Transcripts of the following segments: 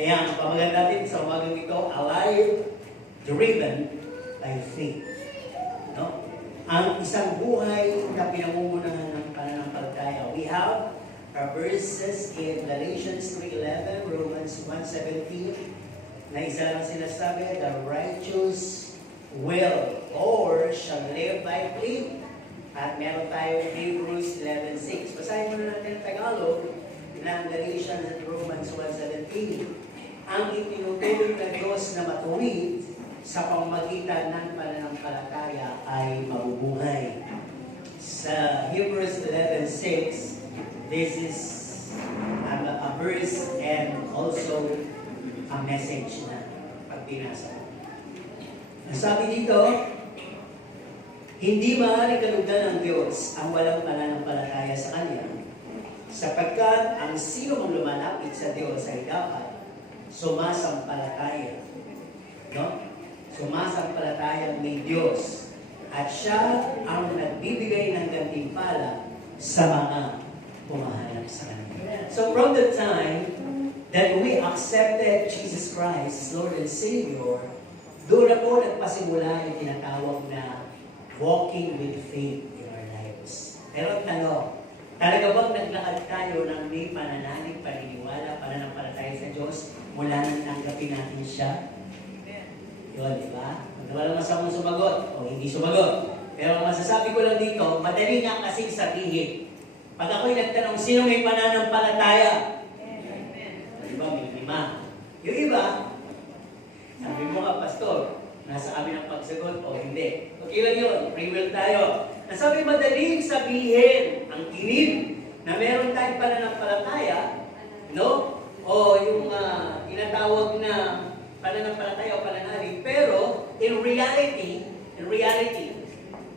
Kaya ang pamagat natin sa umagang ito, alive, driven by faith. No? Ang isang buhay na pinamumunahan ng pananampalataya. We have our verses in Galatians 3:11, Romans 1:17, na isa lang sinasabi, the righteous will or shall live by faith. At meron tayo Hebrews 11:6. Basahin muna natin ang Tagalog ng Galatians at Romans 1:17. Ang itinutuloy na Diyos na matuwid sa pamamagitan ng pananampalataya ay mabubuhay. Sa Hebrews 11:6, this is a verse and also a message na pag binasa. Ang sabi dito, hindi maaaring kalugdan ng Diyos ang walang pananampalataya sa Kanya, sapagkat ang sino mang lumalapit sa Diyos ay dapat sumasampalataya. No? Sumasampalataya may Diyos at siya ang nagbibigay ng gantimpala sa mga pumahanap sa Kanya. So from the time that we accepted Jesus Christ as Lord and Savior, doon na po nagpasimula yung tinatawag na walking with faith in our lives. Pero tanong, talaga bang naglakad tayo ng may pananalig, paniniwala, pananampalataya sa Diyos mula nang tanggapin natin siya? Yun, di ba? Walang masamang sumagot o hindi sumagot. Pero ang masasabi ko lang dito, madali nga kasing sabihin. Pag ako'y nagtanong, sino may pananampalataya? Di ba, may 5. Yung iba, sabi mo nga, Pastor, nasa kami ng pagsagot o hindi. Okay lang yun, free will tayo. Nasabi madaling sabihin ang kinig na meron tayong pananampalataya, no? O yung tinatawag na pananampalataya o pananalig. Pero, in reality,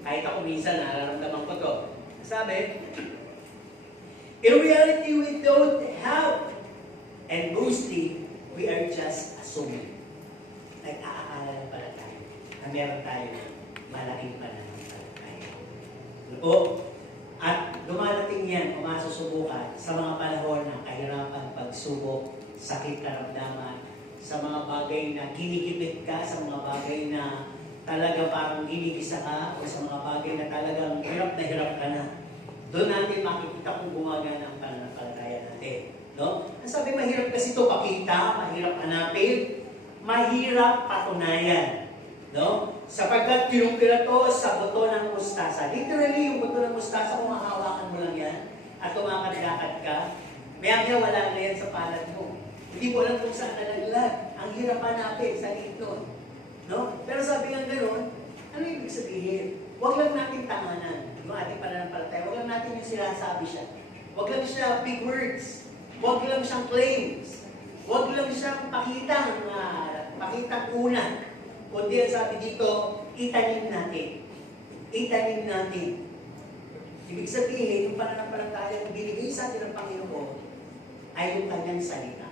kahit ako minsan nararamdaman ko to. Sabi, in reality, we don't have, and mostly, we are just assuming. Nag-aakala na pala tayo na meron tayo malaking pananampalataya. Ano po? At dumadating yan, kung masusubukan sa mga panahon ng kahirapan, pagsubok, sakit karamdaman, sa mga bagay na ginigipit ka, sa mga bagay na talaga parang ginigisa ka, o sa mga bagay na talagang hirap ka na. Doon natin makikita kung gumagana ang pananampalataya natin. No? Ang sabi, mahirap kasi ito pakita, mahirap hanapin, mahirap patunayan. No? Sapagkat kinumpira to sa buto ng mustasa. Literally, yung buto ng mustasa, kung mahawakan mo lang yan, at tumakad-lakad ka, maya-maya wala na yan sa palad mo. Hindi mo alam kung saan nalaglag. Ang hirap hanapin sa dito. No? Pero sabi nga gano'n, ano ibig sabihin? Huwag lang natin tanganan. Yung ating pananampalataya, huwag lang natin yung sinasabi siya. Huwag lang siya big words. Huwag lang siyang claims. Huwag lang siyang pakitang una. Kundi ang sabi dito, itanim natin. Itanim natin. Ibig sabihin, yung pananampalataya na binigay sa atin ng Panginoon ay yung kanyang salita.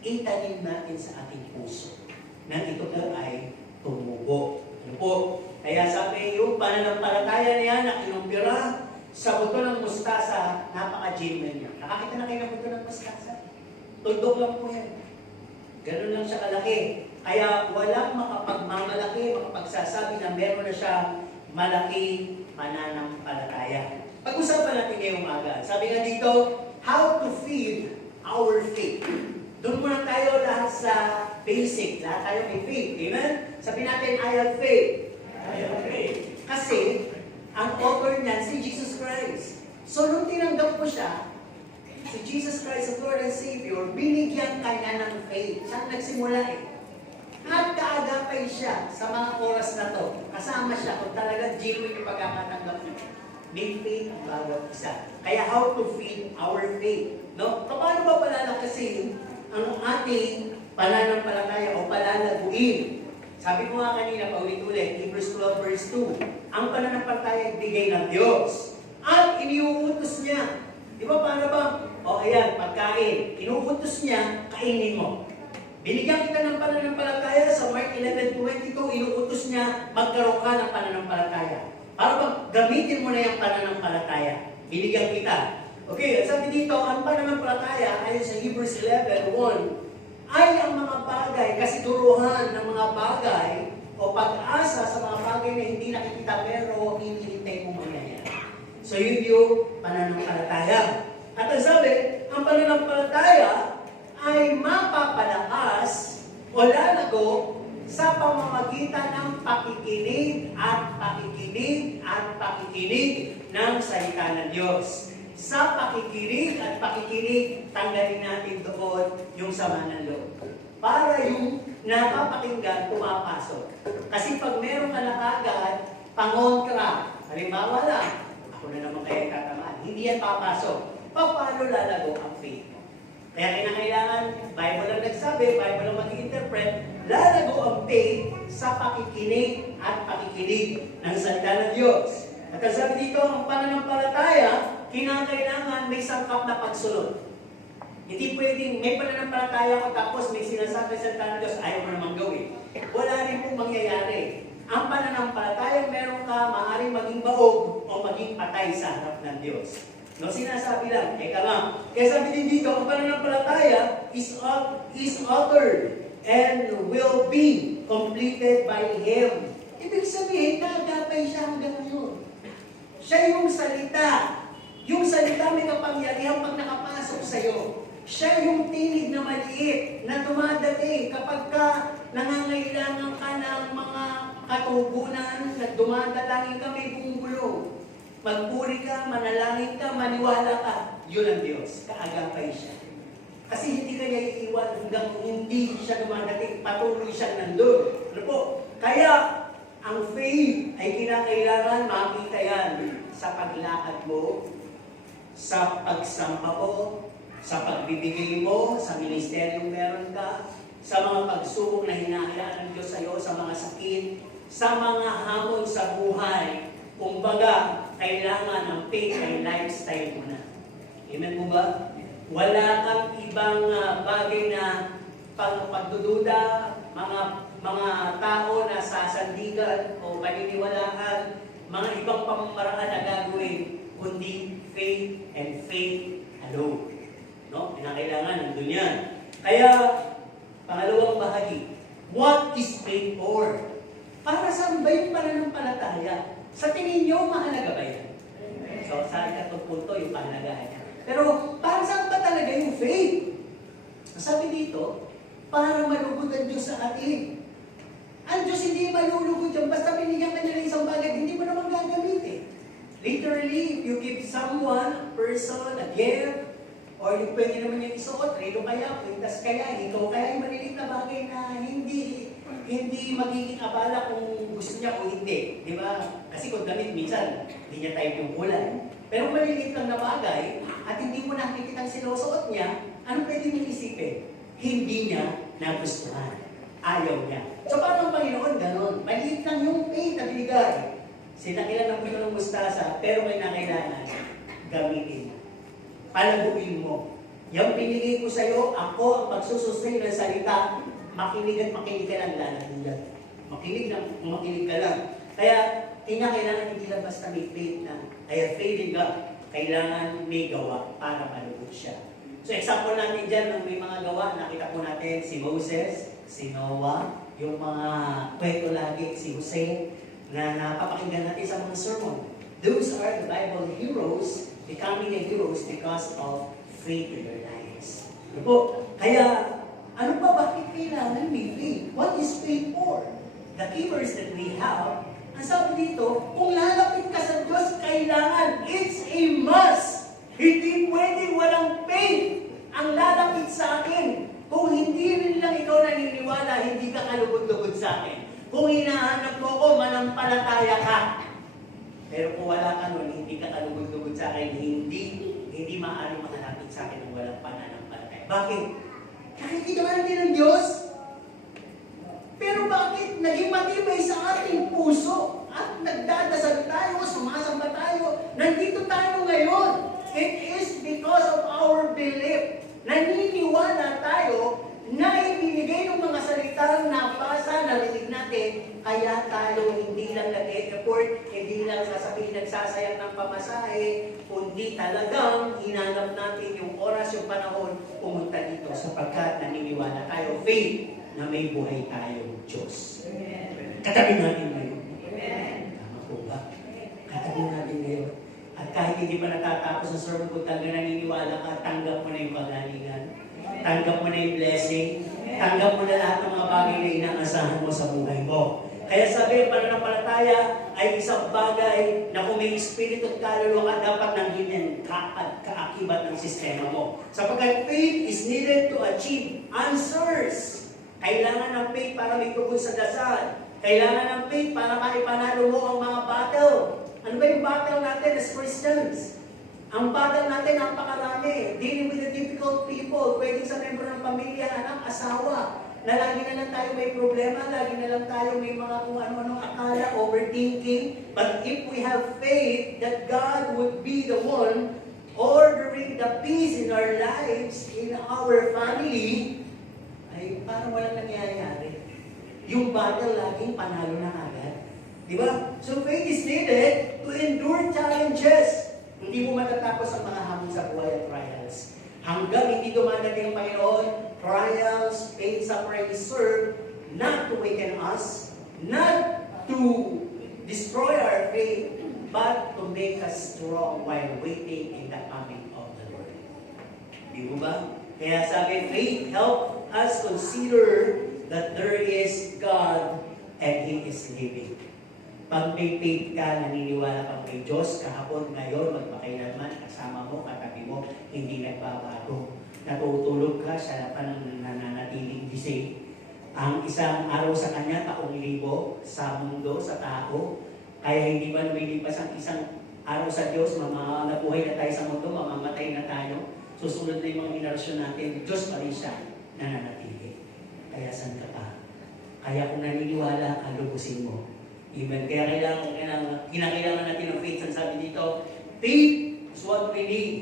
Itanim natin sa ating puso. Nang ito po ay tumubo. Ano po? Kaya sabi, yung pananampalataya niya na kinumpira sa buto ng mustasa, napaka-genuine niya. Nakakita na kayo ng buto ng mustasa? Tundok lang po yan. Ganun lang siya kalaki. Kaya walang makapagmamalaki, makapagsasabi na meron na siya malaki pananampalataya. Pag-usapan natin ngayong umaga. Sabi nga dito, how to feed our faith. Doon muna tayo lahat sa basic. Lahat tayo may faith. Amen? Sabi natin, I have faith. I have faith. Kasi, ang author niyan, si Jesus Christ. So, nung tinanggap ko siya, si Jesus Christ, ang Lord and Savior, binigyan kanya ng faith. Saan nagsimula eh? At kaagapay siya sa mga oras na to. Kasama siya kung talagang genuine yung pagkakatanggap niya. May faith ang bawat isa. Kaya how to feed our faith? No? Paano ba palalakasin ang ating pananampalataya o palalaguin? Sabi ko nga kanina, paulit-ulit, Hebrews 12 verse 2, ang pananampalataya ay bigay ng Diyos. At iniuutos niya. Di ba paano ba? O ayan, pagkain. Inuutos niya, kainin mo. Binigyan kita ng pananampalataya sa Mark 11:22, inuutos niya, magkaroon ka ng pananampalataya. Para bang gamitin mo na yung pananampalataya. Binigyan kita. Okay, at sabi dito, ang pananampalataya ayon sa Hebrews 11:1 ay ang pag-asa sa mga bagay na hindi nakikita pero hinihintay mo mangyayari. So yun yung pananampalataya. At ang sabi, ang pananampalataya ay mapapalakas o lalago sa pamamagitan ng pakikinig at pakikinig at pakikinig ng salita ng Diyos. Sa pakikinig at pakikinig, tanggalin natin doon yung sama ng loob. Para yung napapakinggan, pumapasok. Kasi pag meron ka na kagad, pangontra, halimbawa lang, ako na naman kaya tatamaan, hindi yan papasok. Paano lalago ang faith mo? Kaya kinakailangan, Bible lang nagsabi, Bible lang mag-interpret, lalago ang faith sa pakikinig at pakikinig ng salita ng Diyos. At ang sabi dito, ang pananampalataya, kinakailangan may sangkap na pagsunod. Hindi pwedeng may pananampalataya ko tapos may sinasabi sa salita ng Diyos, ayaw mo namang gawin. Wala rin pong mangyayari. Ang pananampalataya, meron ka, maaaring maging baog o maging patay sa harap ng Diyos. No, sinasabi lang, eka nga. Kaya sabi din dito, ang pananampalataya is uttered and will be completed by Him. Ibig sabihin, naagapay siya hanggang ngayon. Siya yung salita. Yung salita may kapangyarihan pag nakapasok sa'yo. Siya yung tinig na maliit na dumadating kapag ka nangangailangan ka ng mga katugunan na dumadalangin ka may bumubulo. Magpuri ka, manalangin ka, maniwala ka. Yun ang Diyos. Kaagapay siya. Kasi hindi kanya iiwan hanggang hindi siya dumadating. Patuloy siyang nandun. Ano po? Kaya, ang faith ay kinakailangan makita yan sa paglakad mo, sa pagsamba mo, sa pagbibigay mo, sa ministeryong meron ka, sa mga pagsubok na hinahayaan ng Diyos sa iyo, sa mga sakit, sa mga hamon sa buhay. Kumbaga, kailangan ng faith ay lifestyle mo na. Amen po ba? Wala kang ibang bagay na pagdududa, mga tao na sasandigan o paniniwalaan, mga ibang pamamaraan na gagawin, kundi faith and faith alone. No? Kinakailangan, nandun yan. Kaya, pangalawang bahagi, what is faith for? Para saan ba yung pananampalataya? Sa tingin nyo, mahalaga ba yan? So, sa ikatong punto, yung pahalagahan. Pero, para saan ba talaga yung faith? Sabi dito, para malugod ang Diyos sa atin. Ang Diyos hindi malulugod yan. Basta binigyan ka niya ng isang bagay, hindi mo naman gagamitin. Literally, if you give someone, a person, a gift, or yung pwede naman yung isuot, relo kaya, pintas kaya, ikaw kaya yung maliliit na bagay na hindi magiging abala kung gusto niya o hindi. Di ba? Kasi kung damit, minsan, hindi niya tayo yung kulay. Pero maliliit lang na bagay, at hindi mo nakikita ang sinusuot niya, ano pwede mong isipin? Hindi niya nagustuhan. Ayaw niya. So, paano ang Panginoon? Ganon. Maliit lang yung faith na binigay. Sinakilan ng ng mustasa, pero may nakailangan, gamitin. Palaguin mo. Yung pinigay ko sa iyo, ako ang magsusustain ng salita, makinig at makinig ka lang, lalagulan. Makinig ka lang. Kaya, kailangan hindi lang basta may faith na, kaya faith in God, kailangan may gawa para malugod siya. So, example natin dyan, ng may mga gawa, nakita po natin si Moses, si Noah, yung mga kwento lagi, si Jose, na napapakinggan natin sa mga sermon. Those are the Bible heroes, becoming a heroes because of faith in their lives. Ano po? Kaya, ano pa bakit kailangan may faith? What is faith for? The key verse that we have, ang sabi dito, kung lalapit ka sa Diyos, kailangan, it's a must. Hindi pwedeng walang faith ang lalapit sa akin. Kung hindi rin lang ikaw naniniwala, hindi ka kalugod-lugod sa akin. Kung hinahanap mo ko, manampalataya ka. Pero kung wala ka nun, hindi ka kalugod-lugod sa akin, hindi maaaring makalapit sa akin ng walang pananampalataya. Bakit? Nakikita ka natin ng Diyos. Pero bakit naging matibay sa ating puso? At nagdadasal tayo, sumasamba tayo, nandito tayo ngayon. It is because of our belief. Naniniwala tayo na ibinigay ng mga salitang nabasa, narinig natin, kaya tayo hindi lang nag-effort, hindi lang sasabihin nagsasayang ng pamasahe, kundi talagang hinanap natin yung oras, yung panahon, pumunta dito sapagkat naniniwala tayo, faith, na may buhay tayong Diyos. Amen. Katabi natin ngayon. Tama po ba? Katabi natin ngayon. At kahit hindi pa natatapos ang sermon, kung talaga naniniwala ka, tanggap mo na yung pagalingan. Tanggap mo na yung blessing. Tanggap mo na lahat ng mga bagay na inaasahan mo sa buhay mo. Kaya sabi, ang pananampalataya ay isang bagay na kung may espiritu at kaluluwa ka, dapat nandun yan kaakibat ng sistema mo. Sapagkat faith is needed to achieve answers. Kailangan ng faith para may tugon sa dasal. Kailangan ng faith para maipanalo mo ang mga battle. Ano ba yung battle natin as Christians? Ang battle natin, napakarami. Dealing with the difficult people. Pwedeng sa member ng pamilya, anak, asawa. Na lagi na lang tayo may problema, lagi na lang tayo may mga kung ano-anong akala, overthinking. But if we have faith that God would be the one ordering the peace in our lives, in our family, ay parang walang nangyayari. Yung battle laging panalo na agad. Di ba? So faith is needed to endure challenges. Hindi mo matatapos ang mga hamon sa buhay at trials. Hanggang hindi dumadating ang Panginoon, trials, pain, suffering is served not to weaken us, not to destroy our faith, but to make us strong while waiting in the coming of the Lord. Di ba? Kaya sabi, faith help us consider that there is God and He is living. Pag may faith ka, naniniwala kang may Diyos, kahapon, ngayon, magpakailanman, kasama mo, katabi mo, hindi nagbabago. Natutulog ka, siya pa nang nananatiling gising. Ang isang araw sa Kanya, taong libo, sa mundo, sa tao. Kaya hindi ba lumilipas ang isang araw sa Diyos, nabuhay na tayo sa mundo, mamamatay na tayo. Susunod na yung mga inerasyon natin, Diyos pa rin siya, nananatili. Kaya saan ka pa? Kaya kung naniniwala, lubusin mo. Amen. Kaya kinakailangan natin ng faith. Ang sabi dito, faith is what we need.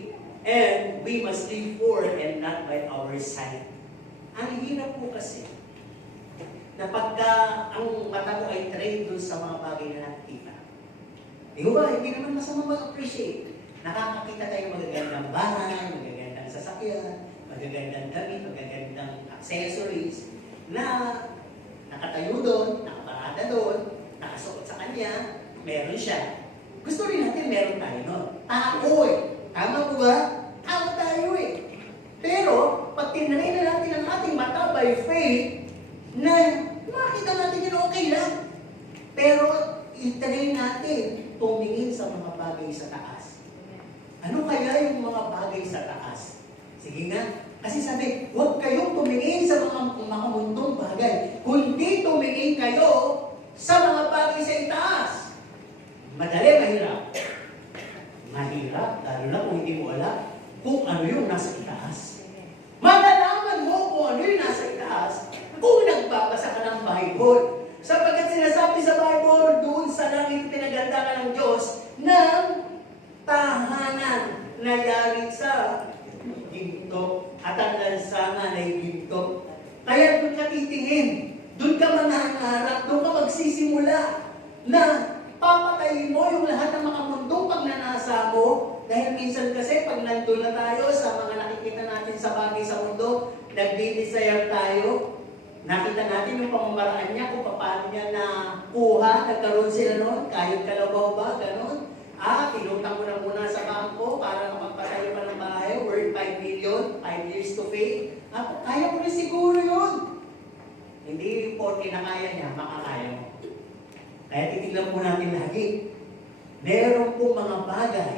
And we must live for and not by our sight. Ang hirap po kasi, na pagka ang mata mo ay trained dun sa mga bagay na nakikita. Di ba? Hindi naman masama mag-appreciate. Nakakakita tayo magagandang bahay, magagandang sasakyan, magagandang damit, magagandang accessories, na nakatayo doon, nakaparada doon, nakasuot sa kanya, meron siya. Gusto rin natin meron tayo nun. Tao eh. Tama po ba? Tao tayo eh. Pero, pag tinanay na natin ang ating mata by faith, na makita natin yun okay lang. Pero, itanay natin tumingin sa mga bagay sa taas. Ano kaya yung mga bagay sa taas? Sige nga. Kasi sabi, huwag kayong tumingin sa mga mundong bagay. Kundi tumingin kayo sa mga bagay sa itaas. Madali, mahirap. Mahirap, lalo na kung hindi mo alam kung ano yung nasa itaas. Malalaman mo kung ano yung nasa itaas kung nagbabasa ka ng Bible. Sapagkat sinasabi sa Bible, doon sa langit pinaganda ka ng Diyos ng tahanan na yari sa ginto at ang lansangan ay ginto. Kaya doon ka titingin. Doon ka manangarap, doon ka magsisimula na papatayin mo yung lahat ng mga mundong pagnanasa mo. Dahil minsan kasi pag nandun na tayo sa mga nakikita natin sa bagay sa mundo, nagdi-desire tayo. Nakita natin yung pamamaraan niya kung paano niya nakuha, nagkaroon sila noon, kahit kalabaw ba, gano'n. Tinutang mo na muna sa bangko para magpatayo pa ng bahay, worth 5 million, 5 years to pay. Kaya ko na siguro yun. Hindi porke na kaya niya, makakaya mo. Kaya titignan po natin lagi. Meron po mga bagay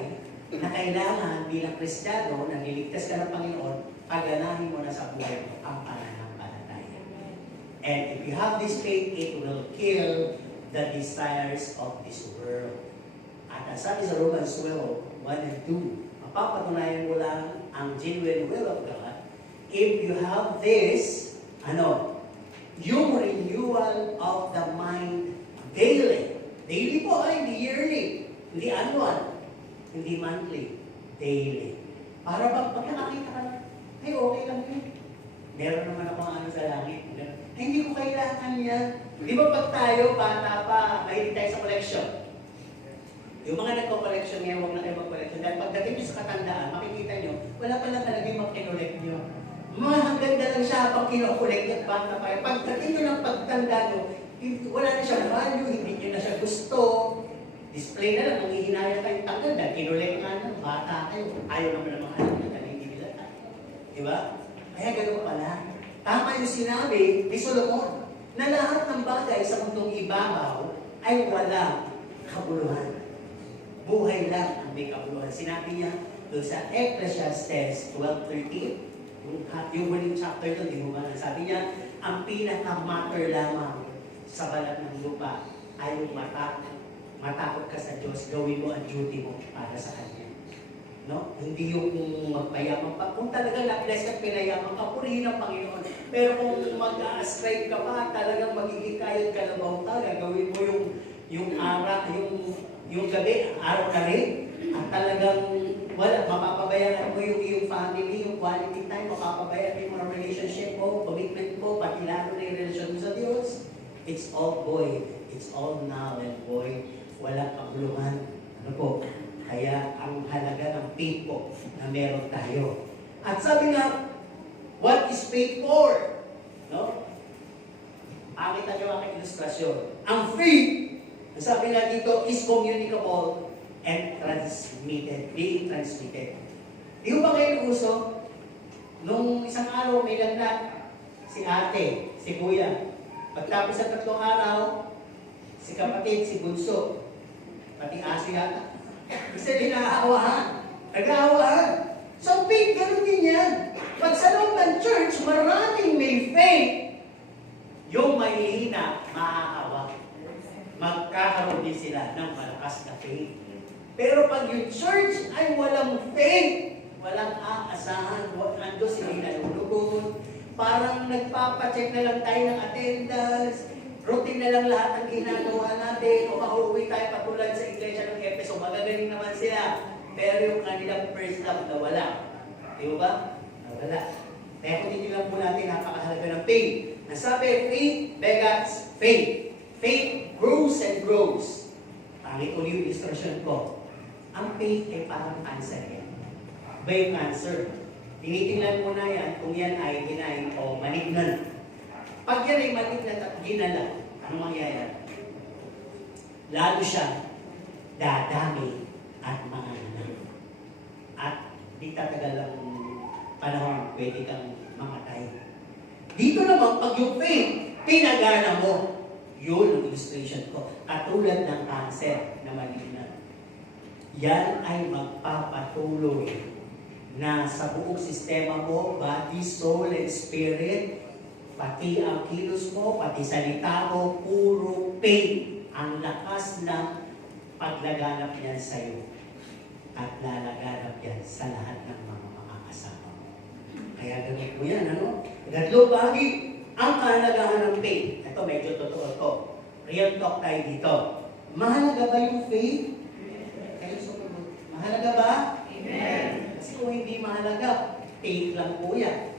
na kailangan bilang Kristiyano na niligtas ka ng Panginoon, pagganahin mo na sa buhay mo ang pananampalataya. And if you have this faith, it will kill the desires of this world. At sabi sa Romans 12, 1 and 2, mapapatunayan mo lang ang genuine will of God if you have this, yung renewal of the mind daily. Daily po hindi yearly, hindi annual, hindi monthly, daily. Para pag nakakita ka na, ay okay lang yun. Meron naman ako sa langit. Ay, hindi ko kailangan yan. Di ba pag tayo, bata pa, mahilig tayo sa collection. Yung mga nagko-collection ngayon, huwag na kayo mag-collection. Dahil pagdating nyo sa katandaan, makikita nyo, wala pa lang talaga yung mag-collect nyo. Mga ganda lang siya pag kinokolekt at bata pa. Pagdating nyo ng pagtanda nyo, Wala na siyang value, hindi niyo na siya gusto. Display na lang, manghihinaya kayong tanggal dahil kinulit nga na, bata kayo. Ayaw naman ng mga anak nyo, dahil hindi nila. Di ba? Kaya gano'n pala. Tama yung sinabi ni Solomon na lahat ng bagay sa mundong ibabaw ay walang kabuluhan. Buhay lang ang may kabuluhan. Sinabi niya doon sa Ecclesiastes 12:13, yung huling chapter doon, di mo ba? Sabi niya, ang pinaka-matter lamang sa balat ng lupa ay yung matakot ka sa Diyos, gawin mo ang duty mo para sa Kanya. No? Hindi yung magpayaman pa. Kung talagang na-bless ka, pinayaman ka, purihin ang Panginoon. Pero kung mag-ascribe ka pa, talagang magiging kayod ka na bauta, gagawin mo yung gabi, araw na rin, at talagang wala, mapapabayaran mo yung iyong family, yung quality time, mapapabayaran mo yung mga relationship mo, commitment mo, pati lalo na yung relasyon mo sa Diyos. It's all void. It's all null and void. Walang kabuluhan. Ano po? Kaya ang halaga ng faith po na meron tayo. At sabi nga, what is faith for? No? Pakita niyo ang ilustrasyon. Ang faith, sabi nga dito, is communicable and transmitted. Being transmitted. Di ba kayo uso? Nung isang araw may lagnat, si ate, si kuya. Pagtapos sa 3 araw, si kapatid, si bunso, pati aso yata. Isa din naahawahan. Nag-aawahan. So, faith, ganun din yan. Pag sa loob ng church, maraming may faith. Yung mahihina, maaawa. Magkakaroon din sila ng malakas na faith. Pero pag yung church ay walang faith, walang aasahan, ando sila nalulugod, parang nagpapacheck na lang tayo ng attendance, routine na lang lahat ang ginagawa natin, o mauwi tayo patulad sa iglesia ng Efeso, magagaling naman sila. Pero yung kanilang first love na wala. Di ba? Wala. Kaya kung hindi lang po natin napakahalaga ng faith. Nasabi, faith begets faith. Faith grows and grows. Pangit ulit yung instruction ko. Ang faith ay parang cancer yan. Ba yung cancer? Tinitingnan mo na yan kung yan ay benign o malignant. Pag yan ay malignant at ginala, ano mangyayari? Lalo siya dadami at manganganak. At di tatagal lang panahon, pwede kang mamatay. Dito naman, pag yung faith, pinagana mo. Yun ang illustration ko. Katulad ng cancer na malignant. Yan ay magpapatuloy na sa buong sistema mo, body, soul, and spirit, pati ang kilos mo, pati salita mo, puro faith. Ang lakas ng paglaganap yan sa iyo. At lalaganap yan sa lahat ng mga makakasama mo. Kaya ganun po yan, ano? Gatlo bagi ang kahalagahan ng faith. Ito, medyo totoo to. Real talk tayo dito. Mahalaga ba yung faith? Kayo sumunod. Mahalaga ba? Amen. Kasi kung hindi mahalaga, faith lang po yan.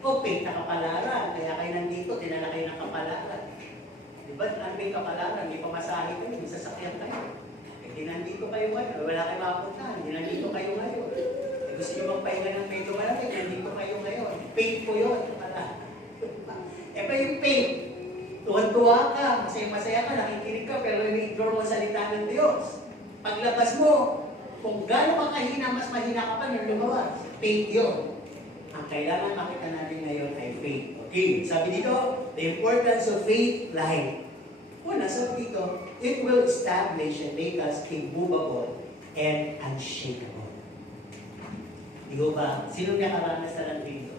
O faith na kapalaran. Kaya kayo nandito, tinala kayo ng kapalaran. Diba? Ano may kapalaran? May pamasahe kayo, may sasakyan kayo. Hindi nandito kayo ngayon. Wala kayo mapuntahan. Hindi nandito kayo ngayon. Gusto nyo magpahinga ng medyo malaki, nandito kayo ngayon. Faith po yun. E pa yung faith, tuwan-tuwa ka, masaya-masaya ka, nakikinig ka, pero ini-ignore mo ang salita ng Diyos. Paglabas mo, kung gano'n ka kahina, mas mahina ka pa nang lumawas. Faith yun. Ang kailangan makita natin ngayon ay faith. Okay, sabi dito, the importance of faith, like, una, sabi dito, it will establish and make us immovable and unshakable. Di ba? Sino nakaranas na lang dito?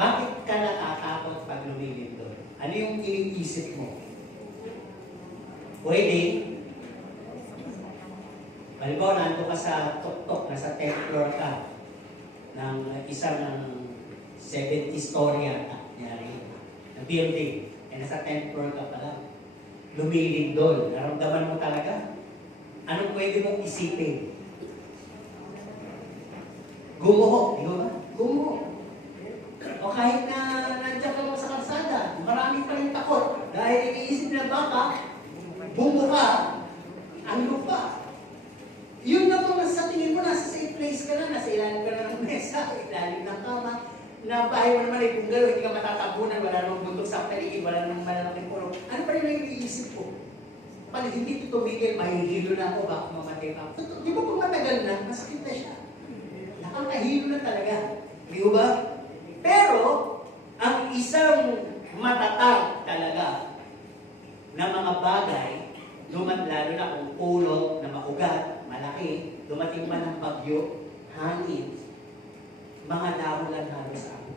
Bakit ka natatakot pag lumilip doon? Ano yung iniisip mo? Pwede. Halimbawa, nandun ka sa tuktok, nasa 10th floor ka, ng isang 70-story yata, na building, nasa 10th floor ka pala. Lumilip doon. Naramdaman mo talaga? Anong pwede mong isipin? Gumuho. Di ba? Gumuho. O kahit na nandiyan ka lang sa kalsada, marami pa rin takot. Dahil iniisip na baka, bumuka ang lupa. Yun na po, sa tingin mo, nasa safe place ka na, nasa ilalim ka na ng mesa, ilalim ng kama. na bahay mo naman ay bungalow, hindi ka matatabunan, wala namang bundok sa paligid, wala namang malalaking puno. Ano pa rin ang iniisip ko? Pag hindi ito tumigil, mahihilo na ako, baka mamatay pa ako. Di ba pag matagal na, masakit na siya. Nakakahilo na talaga. Di ba? Pero, ang isang matatag talaga na mga bagay, lalo na kung ulo na maugat, malaki, dumating man ang bagyo, hangin, mga dahon lang halos ako.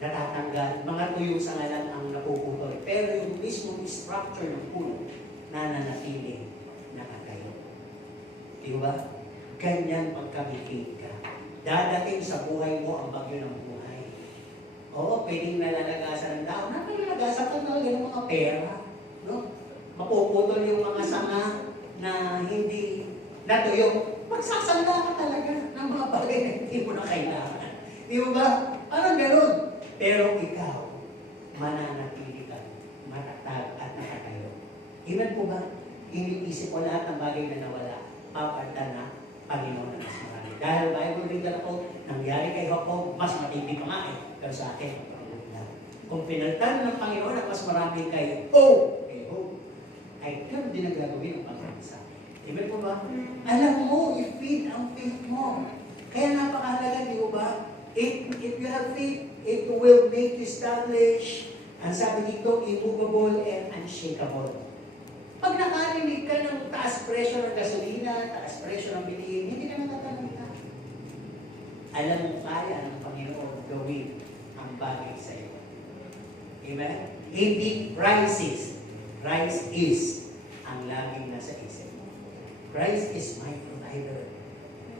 Natatanggal, mga tuyong sa ngalan ang napuputol. Pero yung mismong structure ng puno, nananatili, nakatayo. Di ba? Ganyan pagkamikit ka. Dadating sa buhay mo ang bagyo ng buhay. Oo, pwedeng nalalagasan ng dahon. Nalalagasan ka talaga ng mga pera. No? Mapuputol yung mga sanga na hindi natuyo. Magsasanda ka talaga ng mga bagay na hindi mo na kailangan. Di ba? Parang gano'n. Pero ikaw, mananatili ka, matatag at nakatayo. Iman po ba? Iniisip ko lahat ng bagay na nawala, paparta na Panginoon na mas marami. Dahil Bible reader ako, nangyari kay Jacob, mas matindi pa nga eh. Pero sa akin, kung pinaltan ng Panginoon na mas marami kay ay ganun din ang gagawin ng Panginoon sa akin. Amen po ba? Alam mo, i-feed ang faith mo. Kaya napakahalaga, di ba? If you have faith, it will make you establish, ang sabi dito, immovable and unshakable. Pag nakarinig ka ng taas presyo ng gasolina, taas presyo ng bilihin, hindi ka natatanong ka. Alam mo, kaya ng Panginoon gawin ang bagay sa iyo. Amen? Hindi prices. Christ is ang laging nasa isip mo. Christ is my provider.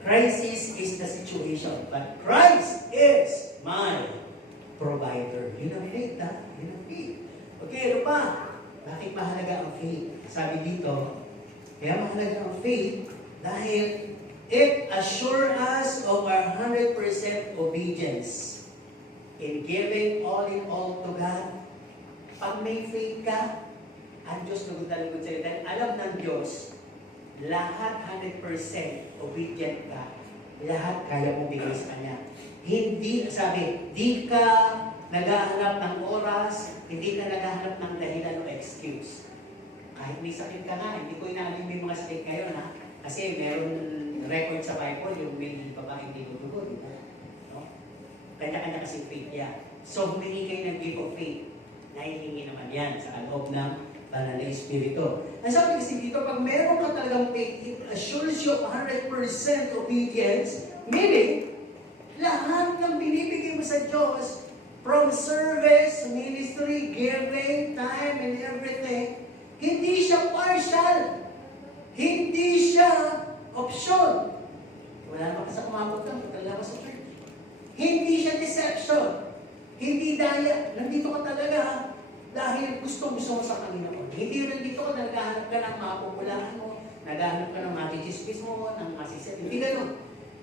Crisis is the situation, but Christ is my provider. Yun ang faith, ha? Yun ang faith. Okay, ano pa? Bakit mahalaga ang faith? Sabi dito, kaya mahalaga ang faith dahil it assures us of our 100% obedience in giving all in all to God. Pag may faith ka, ang Diyos lugod na lugod sa'yo. Dahil alam ng Diyos, lahat 100% obedient ka. Lahat kaya mong bigay sa Kanya. Hindi, sabi, di ka naghahanap ng oras, hindi ka naghahanap ng dahilan o excuse. Kahit may sakit ka nga, hindi ko inaamin may mga sakit ngayon, ha? Kasi meron record sa Bible, yung may babaeng dugo-dugo, di ba? No? Kanya-kanya kasi faith yan. So, humingi kayo ng gift of faith. Nahihingi naman yan sa loob ng Banal na Espiritu. Ang sabi kasi dito, pag meron ka talagang faith, it assures you of 100% obedience, meaning, lahat ng binibigay mo sa Diyos, from service, ministry, giving, time, and everything, hindi siya partial. Hindi siya option. Wala naman ka sa kumabot lang, talaga sa church. Hindi siya deception. Hindi daya. Nandito ka talaga, dahil gusto mo sa Panginoon. Hindi nandito ka, naghahanap ka ng mapupulaan mo, naghahanap ka ng matichispis mo, ng masisip. Hindi gano'n.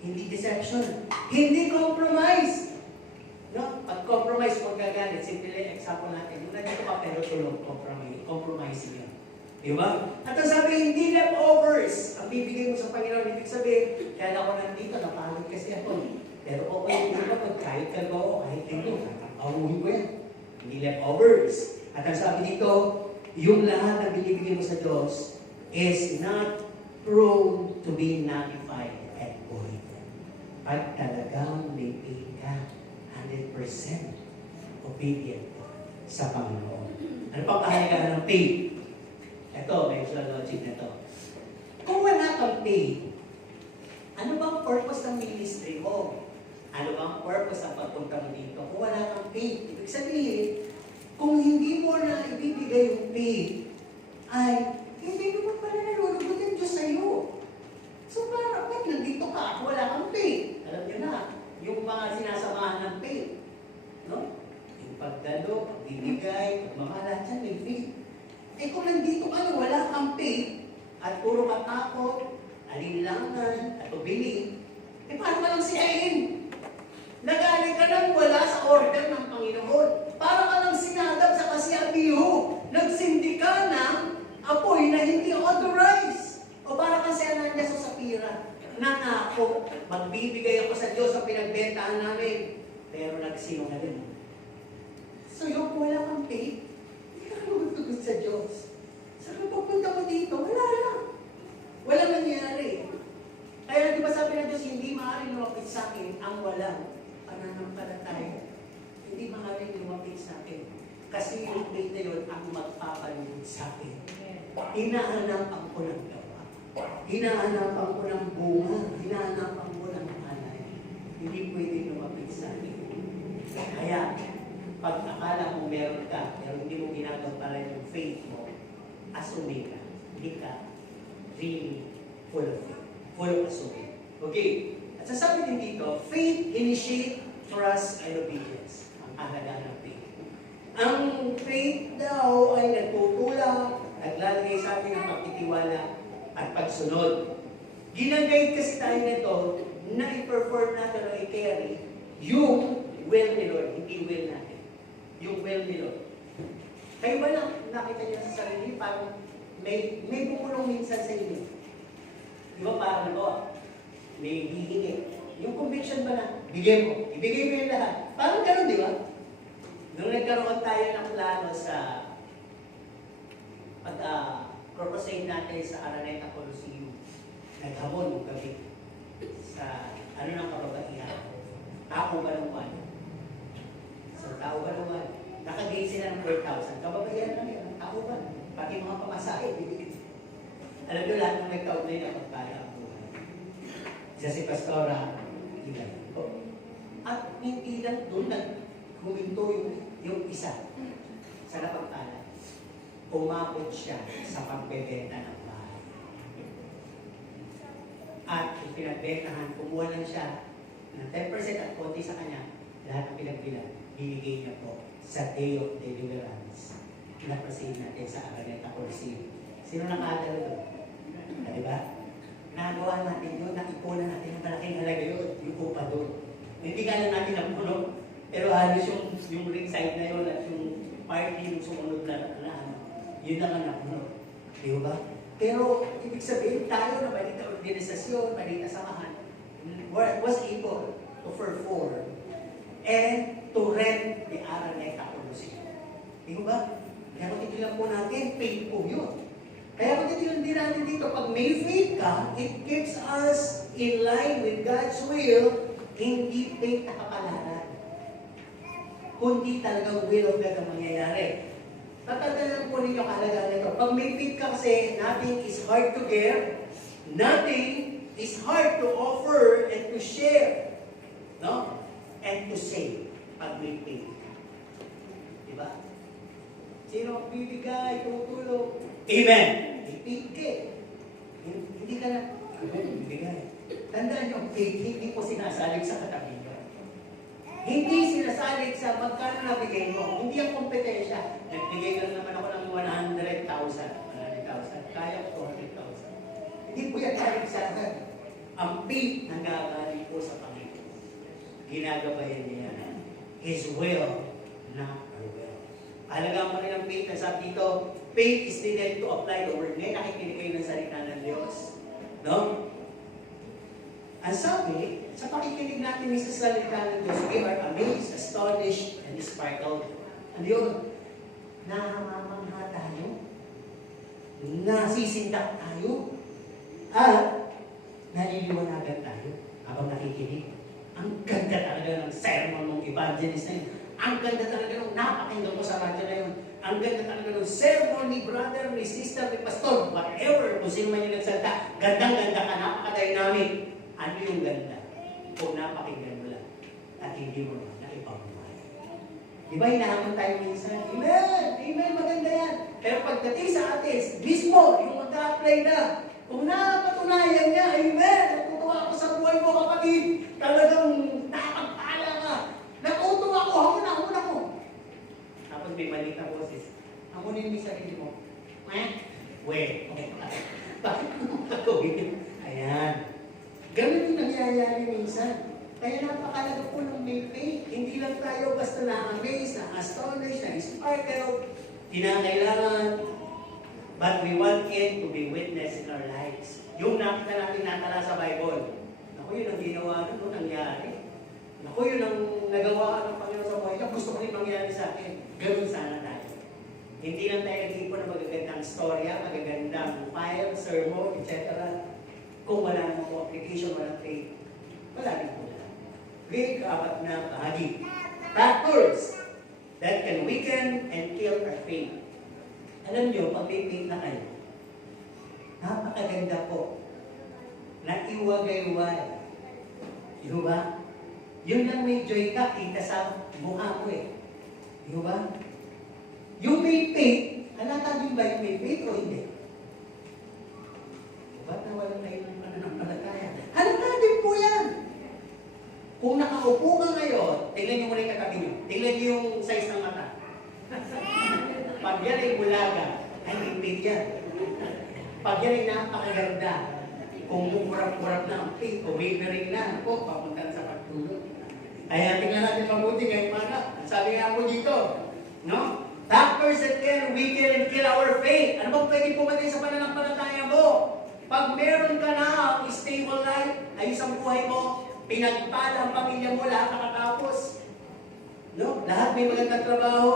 Hindi deception. Hindi compromise. No? At compromise, huwag gagalit. Simple example natin. Yung nandito ka pero tulong, compromising yun. Di ba? At ang sabi, hindi leftovers. Ang bibigay mo sa Panginoon, ibig sabihin, kaya ako nandito, napagod kasi ako. Pero okay, hindi ka kahit kalbo, kahit hindi, kakauhin ko yan. Hindi leftovers. At ang sabi dito, yung lahat na binibigay mo sa Diyos is not prone to be nullified and void. Pag talagang may faith ka, 100% obedient sa Panginoon. Ano pang kahalagaan ng faith? Ito, may logic na ito. Kung wala kang faith, ano bang purpose ng ministry mo? Ano bang purpose ng pagpunta mo dito? Kung wala kang faith, ibig sabihin, kung hindi mo na ibibigay yung faith, ay hindi naman pala nalulugod yung Diyos sa'yo. So parang, bakit nandito ka at wala kang faith? Alam niyo na, yung mga sinasamahan ng faith. No? Yung pagdalo, pagbibigay, pagmamahalan, dyan may faith. Eh kung nandito ka na wala kang faith, at puro katakot, alinlangan, at ubili, eh paano ka lang siyain? Nagaling ka lang wala sa order ng Panginoon. Para ka lang sinadab sa kasiabiho. Nagsindi ka ng apoy na hindi authorized. O para kang si Ananias o Sapphira. Nangako, magbibigay ako sa Diyos sa pinagbentahan namin. Pero magsinungaling. So yung wala kang faith, hindi ka magtugod sa Diyos. Saan ka pagpunta mo dito? Wala lang. Walang nangyari. Kaya di ba sabi ng Diyos, hindi maaaring lumapit sa akin ang walang pananampalataya. Hindi maaaring lumapit sa akin. Kasi yung faith na yun ang magpapalugod sa akin. Hinahanapan ko ng gawa. Hinahanapan ko ng bunga. Hinahanapan ko ng alay. Hindi pwede lumapit sa akin. Kaya, pag akala mo meron ka, pero hindi mo ginagamparan yung faith mo, assume ka. Hindi ka really full of faith. Full of assuming. Okay. At sasabi din dito, faith, initiate, trust, and obedience. Ang kahalaga ng faith. Ang faith daw ay nagtutulak, naglalagay sa atin ng pagtitiwala at pagsunod. Ginagayad kasi tayo nito na i-perform natin o i-carry yung will ni Lord, hindi will natin. Yung will ni Lord. Kayo ba nakita niyo sa sarili, parang may pumulong minsan sa inyo? Di ba parang may hihingi. Yung conviction ba na, bigyan mo, ibigay mo yung lahat. Parang gano'n, di ba? Nung nagkaroon tayo ng plano sa pag-proposade natin sa Araneta Coliseum, naghamon yung gabi sa ng kababaihan. Tao Balungan. Sa Tao Balungan. Nakagay sila ng 4,000. Kababaihan lang yan. Tao ba? Pati mga pamasahe, bibigit. Alam nyo lahat ng nagkaugnay na pagpala ang buhay. Isa si Pastora, ilan. At hindi lang doon huminto yung isa sa napagpala. Umabot siya sa pagbebenta ng bahay. At pinagbentahan, kumuha lang siya ng 10% at konti sa kanya, lahat ng pinagbilang, binigay niya po sa Day of Deliverance. Pinaproceed natin sa Araneta Coliseum. Sino nakadalo doon? Diba? Nagawa natin yun, nakipunan natin ang malaking halaga yun, yung upa doon. Hindi ka lang natin napuno, pero halos yung ringside na yun at yung party yung sumunod na yun lang ang napuno. Di ba? Pero ibig sabihin, tayo na balita organisasyon, balita samahan, was able to perform and to rent the Araneta Coliseum. Di ba? Kaya kung titilang po natin, faith po yun. Kaya kung titilang din natin dito, pag may faith ka, it keeps us in line with God's will, hindi faith na kapalaran. Kundi talagang will of God ang mangyayari. Tatandaan po ninyo kahalagaan nito. Pag may faith ka kasi, nothing is hard to give, nothing is hard to offer and to share. No? And to save. Pag may faith ka. Diba? Sino bibigay, tutulong? Amen! May faith ka. Hindi ka na, bibigay. Tandaan nyo, faith, hindi po sinasalig sa katabi nyo. Hindi sinasalig sa magkano nabigay mo. Hindi ang kompetensya. Nagbigay lang naman ako ng 100,000. 100,000. Kaya ko 200,000. Hindi po yan salig sa akin. Ang faith nanggagaling po sa Panginoon. Ginagabayan niya yan. His will, not our will. Halagaan mo rin ang faith. Nasabi dito, faith is needed to apply the word. Ngayon nakikinig kayo ng salita ng Diyos. No? Ang sabi, sa pakikinig natin sa salita ng Diyos, we are amazed, astonished, and sparkled. Ano yun? Nahamamangha tayo. Nasisindak tayo. At naliliwanagan tayo habang nakikinig. Ang ganda talaga ng sermon ng evangelist na yun. Ang ganda talaga ng napakinggan ko sa radyo na yun. Ang ganda talaga ng sermon ni brother, ni sister, ni pastor, whatever, kung sino man yung nagsalita. Gandang-ganda ka, napaka-dynamic. Ano yung ganda? Kung napakinggan mo lang at hindi mo na ipabuhay. Diba hinahamon tayo minsan? Amen! Amen! Maganda yan! Pero pagdating sa atin, mismo, yung mag-a-apply na, kung napatunayan niya, amen! Natutuwa ako sa buhay mo, kapatid! Talagang nakapagpala ka! Natutuwa ako! Hamon ako! Tapos may maliit na boses. Hamunin mo yung sarili mo. Wait! Okay. Bakit mo gagawin? Ayan. Ganun yung nangyayari minsan. Kaya napakalaga po ng may faith. Hindi lang tayo basta na-amaze, na-astonish, na-sparkle, kinakailangan. But we want it to be witness in our lives. Yung nakita natin natala sa Bible. Ako yun ang ginawa nun, nangyari. Naku, yun ang nagawa ng Panginoon sa buhay niya. Gusto ko rin mangyari sa akin. Ganun sana tayo. Hindi lang tayo nag-iipon ng magagandang storya, magagandang file, sermon, etc. Kung wala naman po application, walang faith, wala rin po na. Great kaapat na bahagi. Factors that can weaken and kill our faith. Alam nyo, pag may faith na kayo, napakaganda po na iwagay-way. Di ba? Yun lang may joy ka, kita sa mukha ko eh. Di ba? Yung may faith, halata din ba yung may faith o hindi? Ba't nawalan na yung pananampalataya? Halata din po yan. Kung nakaupo ka ngayon, tingnan nyo muna yung katabi nyo. Tingnan nyo yung size ng mata. Pag yan ay bulaga, ay may faith yan. Pag yan ay napakaganda, kung mumurap-murap na ang faith, wavering na, po, papunta sa pagtulog. Kaya tingnan natin mabuti ngayon mga. Sabi nga po dito, no? Factors that can weaken and kill our faith. Ano bang pwede pumatay sa pananampalataya mo? Pag meron ka na ang stable life, ayos ang buhay mo, pinagpala ang pamilya mo, lahat nakatapos. No? Lahat may magandang trabaho.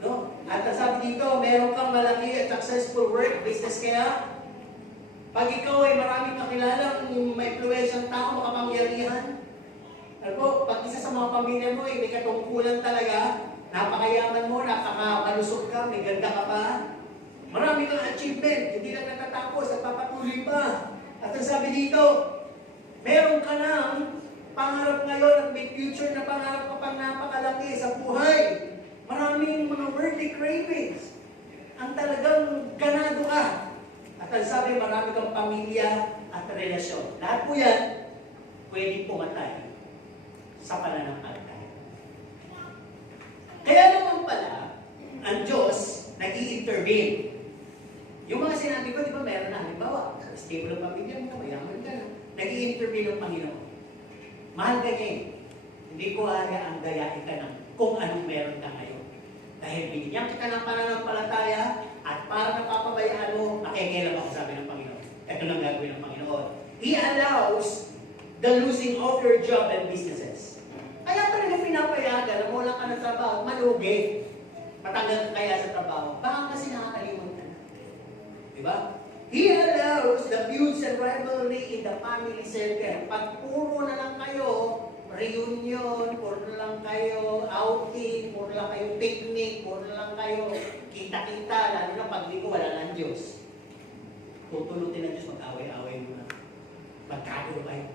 No? At sabi dito, meron kang malaki at successful work, business kaya. Pag ikaw ay maraming kakilalang may influensyang tao, makapangyarihan. Ano po, pag isa sa mga pamilya mo ay may katungkulan talaga, napakayaman mo, nakakalusog ka, may ganda ka pa. Marami kang achievement, hindi lang natatapos at papatuloy pa. At ang sabi dito, meron ka ng pangarap ngayon at may future na pangarap ka pang napakalaki sa buhay. Maraming mga worldly cravings. Ang talagang ganado ka. At ang sabi, marami kang pamilya at relasyon. Lahat po yan, pwedeng pumatay sa pananampalataya. Kaya naman pala, ang Diyos nag-i-intervene. Yung mga sinabi ko, di ba meron na, halimbawa, stable ang pamilya mo, mayaman ka na, nag-i-intervene ang Panginoon. Mahal ka niya. Hindi ko ang gayain ka ng kung anong meron ka ngayon. Dahil binigyan kita ng pananampalataya at para napapabayaan mo, nakikialam ako, sabi ng Panginoon. Ito lang gagawin ng Panginoon. He allows the losing of your job and businesses. Kaya talaga pinapayagan na wala ka ng trabaho, malugi. Matanggal ka kaya sa trabaho. Baka kasi nakakalimutan. Diba? He allows the feuds and rivalry in the family circle. Pag puro na lang kayo, reunion, puro na lang kayo outing, puro na lang kayo picnic, puro na lang kayo kita-kita, lalo na pag di ko wala ng Diyos. Tutulutin ng Diyos, mag-away-away mo na. Magkagulo kayo.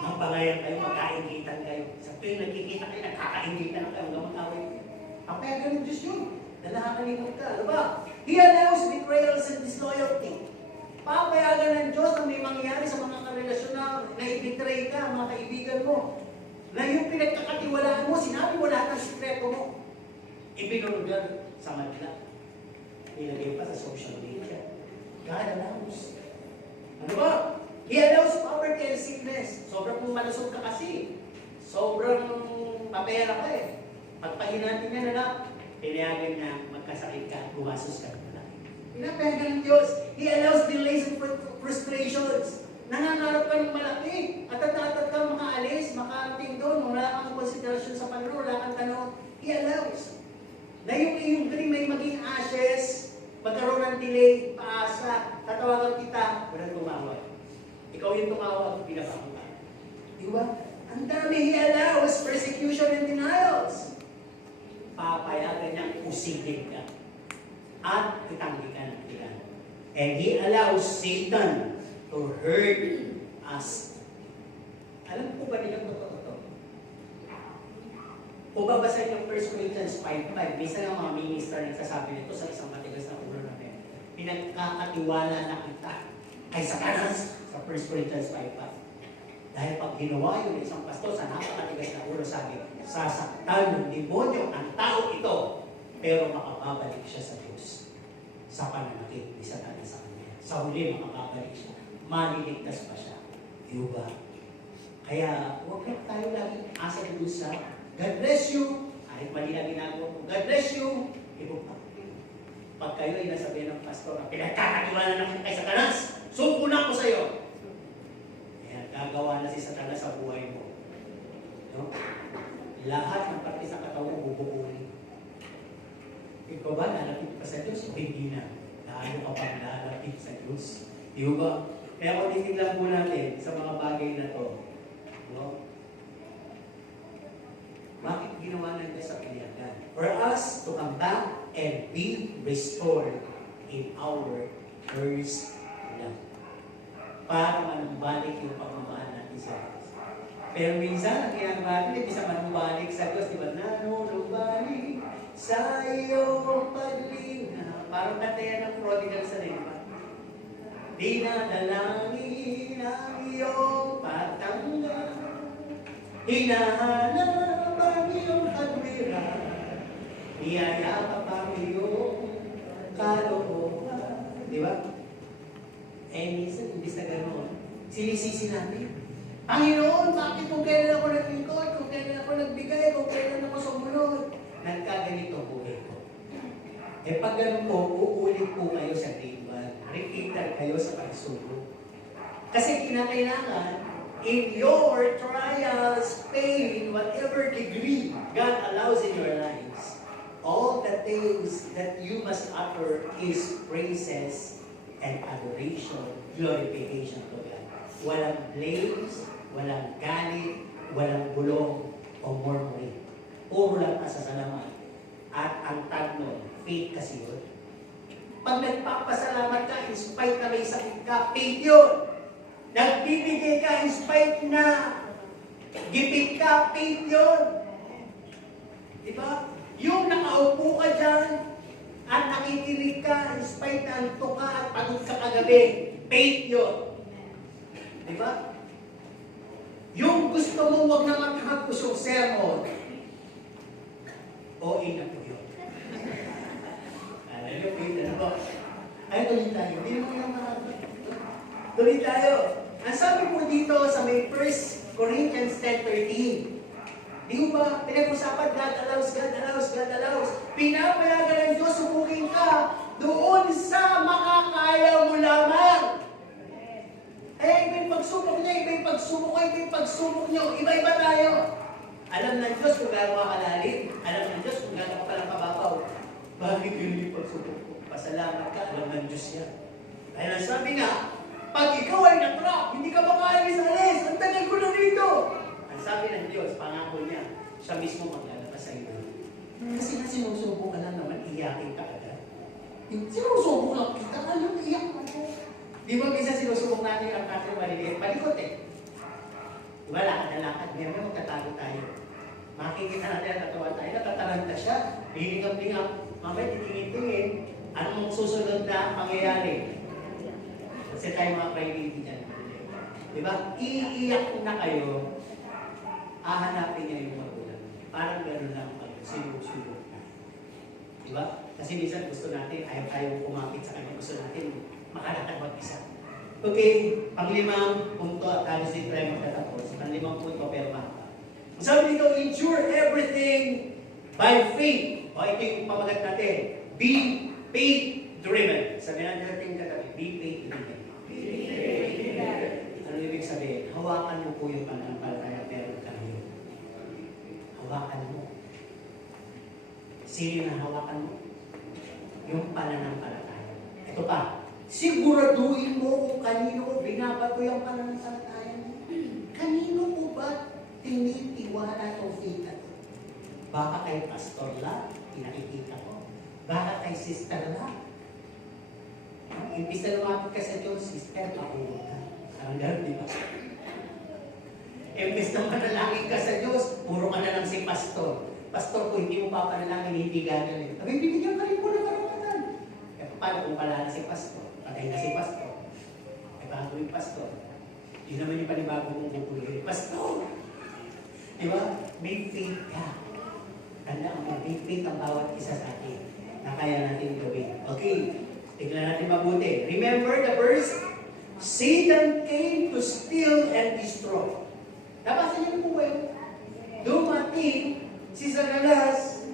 Magbangayan kayo, magkaingitan kayo. Sa tuwing nagkikita kayo, nagkakaingitan kayo, hanggang mag-away kayo. Papayagan ng Diyos yun. Dahil nakakalimot ka. Ano ba? He allows betrayals and disloyalty. Papayagan ng Diyos na may mangyari sa mga karelasyon na i-betray ka, mga kaibigan mo. Na yung pinagkakatiwalaan mo, sinabi mo lahat ng sikreto mo. Ibinulgar sa madla. Ilagay pa sa social media. God allows. Ano ba? He allows poverty and sickness. Sobrang malusog ka kasi. Sobrang papera ka eh. Pagpahinati niya na lang, pinayagan niya magkasakit ka, gumasos ka. Pinapayagan ng Diyos. He allows delays and frustrations. Nangangarap ka ng malaki. At tatatag ka makaalis, makarating doon, wala kang konsiderasyon sa Panginoon, wala kang tanong. He allows. Na yung galing may maging ashes, magkaroon ng delay, paasa, tatawagan kita, walang tumawag. Ikaw yung tumawag, pinapako ka. Di ba? Ang dami He allows persecution and denials. Papayagan niyang usigin ka at itanggi ka ng ilan. And He allows Satan to hurt us. Alam po ba nilang totoo ito? Kung babasahin yung 1 Corinthians 5:5, minsan ang mga minister nagsasabi nito sa isang matigas na ulo natin. Pinagkakatiwala na kita kay Satanas sa 1 Corinthians 5:5. Dahil pag ginawa yun ng isang pastor sa napakatigas na ulo, sabi, sasaktan ng demonyo ang tao ito, pero makababalik siya sa Diyos. Sa pananakit ni Satanas sa kanya. Sa huli, makababalik siya. Maliligtas pa siya. Diba? Kaya, huwag lang tayo lagi asa doon sa God bless you. Kahit mali na ginagawa mo, God bless you. Ibo pa. Pag kayo ay nasabihin ng pastor, pinagkakatiwala naman kay Satanas, suko na ako sa iyo. Kaya gagawa na si Satanas sa buhay mo. No? Lahat ng parte sa katawan bubukuin. Ikaw ba, lalapit pa sa Diyos o hindi na? Lalo ka pang lalapit sa Diyos. Di ba? Kaya kung titignan po natin sa mga bagay na to, no? Bakit ginawa ng Diyos sa pilihan? For us to come back and be restored in our first love. Para manumbalik yung pagmamahal natin sa Diyos. Pero minsan, ang ginagawa natin, isa manumbalik sa Diyos, di ba? Nanumbalik sa iyong paglinga. Parang katayan ng prodigal sa rin, di ba? Dinadalangin ang iyong pagtanggap. Hinahanap ang iyong katwiran. Niyayakap ang iyong kalooban. Di ba? Eh, minsan, hindi sa gano'n. Sinisisi natin. Panginoon, bakit kung kailan ako naglingkod, kung kailan ako nagbigay, kung kailan ako sumunod, nagkaganito buhay ko. Eh pag ganun po, uulit po kayo sa grade 1. Repeater kayo sa pagsubok. Kasi kinakailangan, in your trials, pain, whatever degree God allows in your lives, all the things that you must utter is praises and adoration, glorification to God. Walang blames, walang galit, walang bulong o murmuring. Puro lang pasasalamat. At ang tag nun, faith kasi yun. Pag nagpapasalamat ka, in spite na may sakit ka, faith yun. Nagbibigay ka, in spite na gipit ka, faith yun. Diba? Yung nakaupo ka dyan, at nakikinig ka, in spite na anto ka at pagod ka kagabi, faith yun. Diba? Yung gusto mo, huwag na maghapos yung sermon. O, ina po yun. Alam nyo, faith, ano ba? Ay, tuloy tayo. Hindi mo yung tuloy tayo. Ang sabi po dito sa may 1 Corinthians 10:13, di ba, pinag-usapan, God allows, God allows, God allows. Pinapayagan ng Diyos, subukin ka doon sa makakaya mo lamang. Eh, iba yung pagsubok niya, iba yung pagsubok ko, iba yung pagsubok niyo. Iba-iba tayo. Alam ng Diyos kung gaano ka kalalim. Alam ng Diyos kung gaano ka palang kababaw. Bakit yun yung pagsubok ko? Pasalamat ka, alam ng Diyos yan. Kaya sabi nga, pag ikaw ay natrap, hindi ka makaalis-alis. Ang tagal ko na rito. Ang sabi ng Diyos, pangako niya, siya mismo maglalabas sa iyo. Kasi nga sinusubo ka lang naman, iyakin ka agad. Sinusubo lang kita, alam, iyak ako. Di ba minsan sinusubok natin ang ating maliliit? Malikot eh. Di ba, lakad na lakad. Ngayon magtatago tayo. Makikita natin ang katawan tayo, natataranta siya. Lingap-lingap. Mamaya titingin-tingin. Anong susunod na pangyayari? Kasi tayo mga priority dyan. Di ba? Iiyak na kayo. Hahanapin niya yung magulang. Parang gano'n lang pag sinusubok na. Di ba? Kasi minsan gusto natin, ayaw tayo kumapit sa kanya. Gusto natin makalakad mag-isa. Okay, panglimang punto at halos dito tayo magtatapos. Panglimang punto pero mapa. Sabi dito, endure everything by faith. O ito yung pamagat natin. Be faith-driven. Sabi natin kagabi, be faith-driven. Ano ibig sabihin? Hawakan mo po yung pananampalataya pero kayo. Hawakan mo. Sino na hawakan mo? Yung pananampalataya. Ito pa. Siguraduhin mo kung kanino ko binabato yung pananampalataya mo. Kanino ko ba tinitiwala itong faith na ito? Baka kay pastor lang, pinakikita ko. Baka kay sister lang. Imbis na lumapit ka sa Diyos, sister, makuha ka. Parang gano'n, di ba? Imbis na manalangin ka sa Diyos, puro ka na lang si pastor. Pastor, kung hindi mo papanalangin, hindi gagawin. Sabi, binigyan ka rin po ng karapatan. Eh, paano kung pala na si pastor? Patay na si pastor. Eh, bago yung pastor. Hindi naman yung panibago mong bubuluhin. Pastor! Di ba? May faith ka. Tandaan mo, may faith ang bawat isa sa atin na kaya natin gawin. Okay, tignan natin mabuti. Remember the verse? Satan came to steal and destroy. Nabasa niyo po kayo? Dumating si Satanas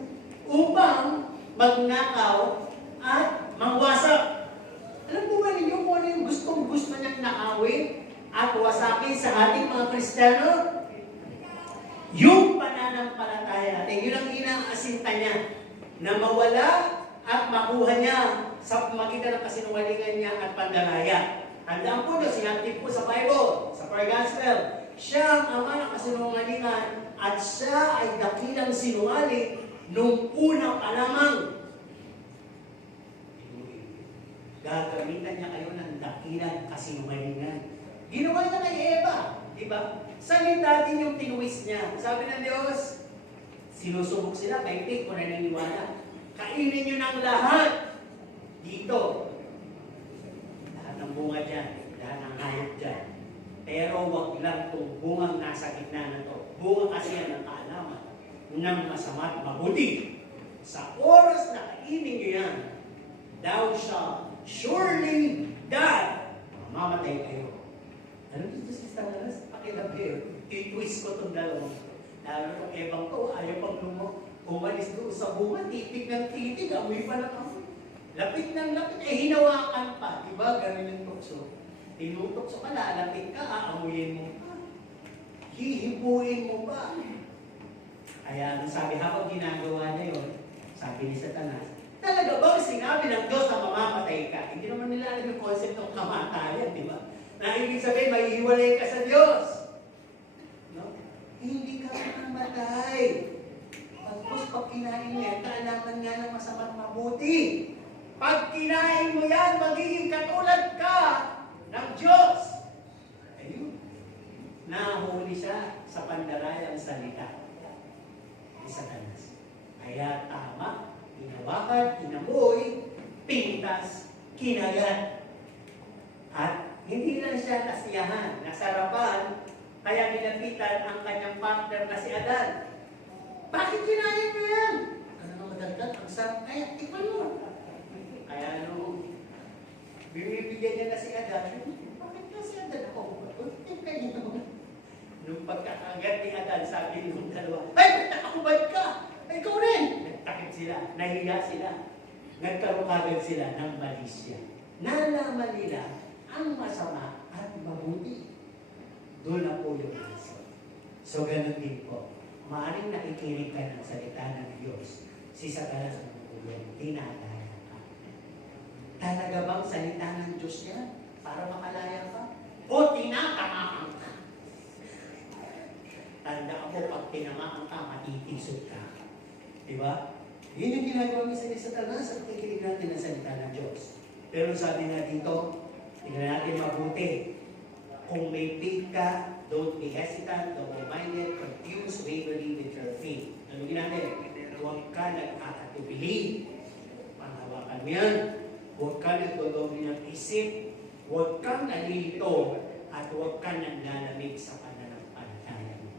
upang magnakaw at mangwasak. Alam po ba ninyo kung ano yung gustong-gusto niyang nakawin at wasakin sa ating mga Kristiyano? Yung pananampalataya natin, yun ang inaasinta niya na mawala at makuha niya sa magitan ng kasinungalingan niya at pandalaya. Tandaan po nyo, sinabi po sa Bible, sa Four Gospel, siya ang ama ng kasinungalingan at siya ay dakilang sinungaling nung una pa lamang. Gagamitan niya kayo ng dakilang kasinungalingan. Ginawa niya kay Eva, di ba? Salita din yung tinuwis niya. Sabi ng Diyos, sinusubok sila, kayo kung naniniwala. Kainin niyo ng lahat dito. Lahat ng bunga dyan, lahat ng hayop dyan. Pero wag lang itong bungang nasa gitna na ito. Bunga kasi yan ng kaalaman ng masama at mabuti. Sa oras na kainin niyo yan, thou shalt surely die. Mamamatay kayo. Ano dito si Satanas? Pakilap kayo. I-twist ko itong dalawang. Lalo kung ebang to, ayaw pang umalis doon sa bunga, titig ng titig, amoy pa lang amoy. Lapit ng lapit, hinawakan pa. Diba? Ganun yung tukso. Tinutokso ka, lalapit ka, aamuyin mo pa. Hihibuin mo pa. Kaya nung sabi, habang ginagawa niya yun, sabi ni Satanas, talaga bang sinabi ng Diyos na mamamatay ka? Hindi naman nila alam yung concept ng kamatayan, di ba? Na ibig sabihin, maihiwalay ka sa Diyos. No? Hindi ka mamamatay. Pagpos, pag kinain mo yan, kaalaman nga ng masama't mabuti. Pag kinain mo yan, magiging katulad ka ng Diyos. Ayun. Nahuli siya sa pandarayang salita ni Satanas. Kaya tama, inawakan, inamoy, pintas, kinagat. At hindi lang siya nasiyahan, nasarapan, kaya nilapitan ang kanyang partner na si Adan. Bakit kinain mo yan? Ano nga madagdag? Ang sarap kaya, tikman mo. Kaya bibigyan niya na si Adan, bakit ka si Adan ako? Nung pagkakagat ni Adan, sabi nung dalawa, ay, nakakubad ka! Ay, ikaw rin! Nagtakip sila, nahiya sila. Nagkaroon agad sila ng malisya. Nalaman nila ang masama at mabuti. Doon na po yung answer. So, ganun din po. Maaring nakikinig ka ng salita ng Diyos. Si Satanas ang tulong, tinataya ka. Talaga bang salita ng Diyos yan para makalaya ka? O tinatamaan ka? Tanda mo, pag tinamaan ka, matitisod ka. Diba? Yun yung ginagawa minsan ni Satanas at kikinig natin ang salita ng Diyos. Pero sabi nga dito, tingnan natin mabuti. Kung may faith ka, don't be hesitant, double-minded, confused, wavery with your faith. Ano natin? Huwag ka nag-aatubili. Panghawakan mo yan. Huwag ka nagdodoble ng isip. Huwag kang nalilito. At huwag ka naglalamig sa pananampalataya mo.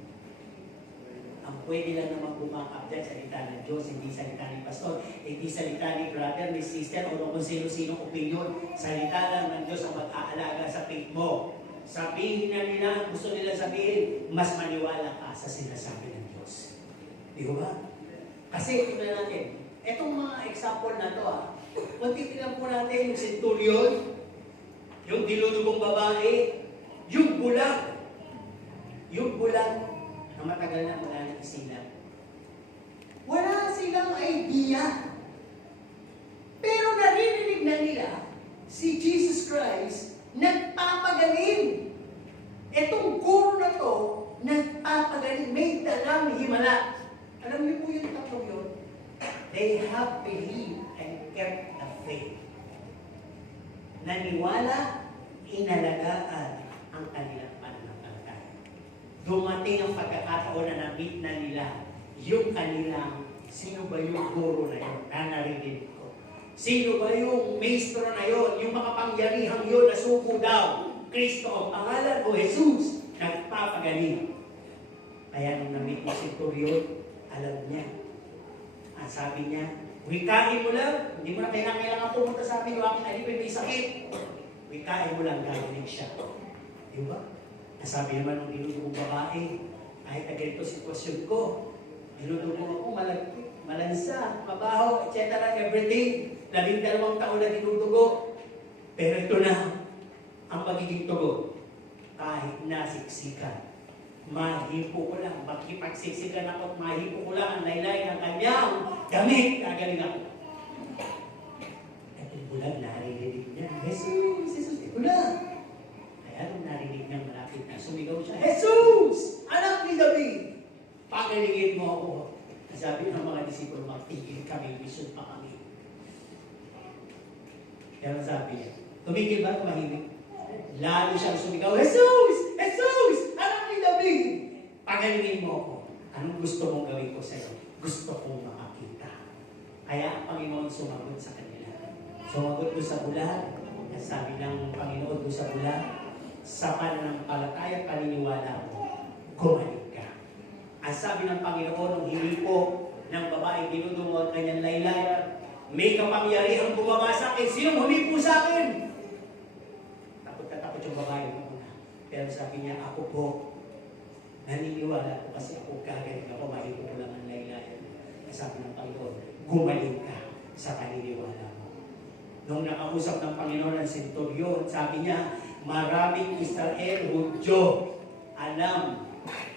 Ang pwede lang naman bumakap dyan, salita ng Diyos, hindi salita ni pastor, hindi salita ni brother, ni sister, o kung sino-sino opinion. Salita lang ng Diyos ang mag-aalaga sa faith mo. Sabihin na nila, gusto nila sabihin, mas maniwala ka sa sinasabi ng Diyos. Di ba? Kasi tingnan natin, etong mga example na to kung titignan po natin yung centurion, yung diludugong babae, yung bulag na matagal na wala ng isilang. Wala silang idea. Pero naririnig na nila si Jesus Christ nagpapagaling. Etong guro na to, nagpapagaling. May dalang himala. Alam niyo po yung tatlong yun? They have believed and kept the faith. Naniwala, inalagaan ang kanilang pananampalataya. Dumating ang pagkakataon na na-meet na nila yung kanilang, sino ba yung guro na yun? Na narinig ko. Sino ba yung maestro na yun? Yung makapangyarihang yun na suko daw. Kristo ang pangalan o Jesus. Nagpapagaling. Kaya nung na-meet mo si Centurion, alam niya. Ang sabi niya, wikain mo lang. Hindi mo na kailangan pumunta sa amin. Yung aking alipin may sakit. Wikain mo lang, gagaling siya. Di ba? Nasabi naman ng dinudugong babae, kahit na ganito sitwasyon ko, dinudugong ako, malansa, mabaho, etc. Everything. 12 taon na dinudugo. Pero ito na ang magiging tugo. Kahit nasiksikan, mahipo ko lang, makipagsiksikan ako at mahipo ko lang ang laylay ng kanyang damit, gagaling ako. At yung bulag, narinig niya, Jesus, Jesus, ito na. Kaya nung narinig niya malapit na, sumigaw siya, Jesus, anak ni David, pagalingin mo ako. Sabi ng mga disipulo, magtigil kami, mission pa kami. Kaya sabi niya, tumigil ba, tumahimik? Lalo siyang sumigaw, Jesus! Jesus! Anak ni David! Pagalingin mo ako. Anong gusto mong gawin ko sa'yo? Gusto kong makakita. Kaya ang Panginoon sumagot sa kanila. Sumagot doon sa bulag. At sabi ng Panginoon doon sa bulag, sa pananampalataya at paniniwala mo, gumaling ka. Ang sabi ng Panginoon, nung hinipo ng babaeng dinudungo at kanyang laylay, may kapangyarihang bumaba sa akin. Sinong humipo sa akin? Takot yung babae mo muna. Pero sabi niya, ako po, naniniwala ko kasi ako gagaling ako, mahipo ko lang ang laylay. Sabi ng Panginoon, gumaling ka sa paniniwala mo. Nung nakausap ng Panginoon ang senturyon, sabi niya, maraming Israel, Hudyo, alam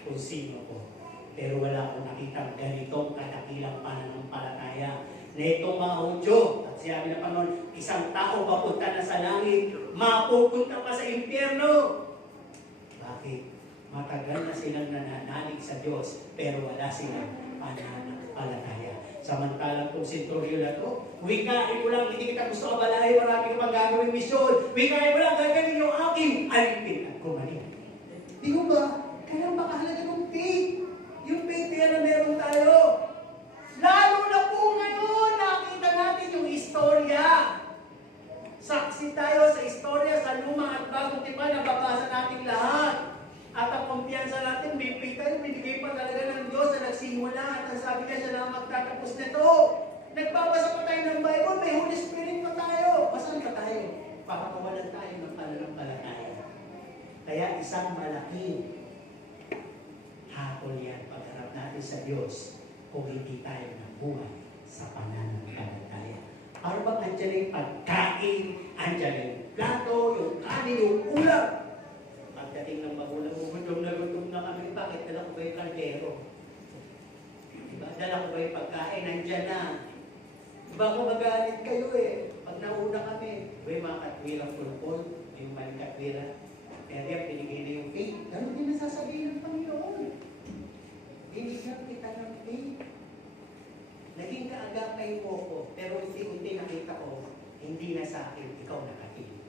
kung sino ko. Pero wala akong nakitang ganitong kadakilang pananampalataya na itong mga Hudyo. At sabi ng Panginoon, isang tao papunta na sa langit, mapupunta pa sa impyerno. Bakit? Matagal na silang nananalig sa Diyos, pero wala silang pananampalataya. Samantalang kung senturyon na ito, wikain mo lang, hindi kita gusto abalahin, marami ka pang gagawin misyon. Wikain mo lang, gagaling yung aking alipin at kumaling. Di mo ba? Kaya makahalaga ng faith. Yung faith na meron tayo. Lalo na po ngayon, nakita natin yung istorya. Saksi tayo sa istorya, sa luma at bagong tipan, nababasa natin lahat. At ang kumpiyansa natin, may pitan, binigay pa talaga ng Diyos na nagsimula. At ang sabi niya, siya na magtatapos nito. Nagbabasa pa tayo ng Bible, may Holy Spirit pa tayo. Basahan pa tayo. Pakakawalan tayo ng pananampalataya. Kaya isang malaking hatol yan pagharap natin sa Diyos kung hindi tayo nabuhay sa pananampalataya. Para bang andyan yung pagkain, andyan yung plato, yung kanin, yung ulam. Pagdating ng magulang mo, gutom na kami. Bakit? Dala ko ba yung kaldero? Diba? Dala ko ba yung pagkain? Nandyan na. Baka magalit kayo eh. Pag nauna kami, may mga katwirang pulpul, may mga katwira. Pero yan, pinigay na yung faith. Ganun din nasasabihin ng Panginoon. Binigyan kita ng faith. Naging kaagapay mo ko, pero unti-unti nakita ko, hindi na sa akin, ikaw nakatingin.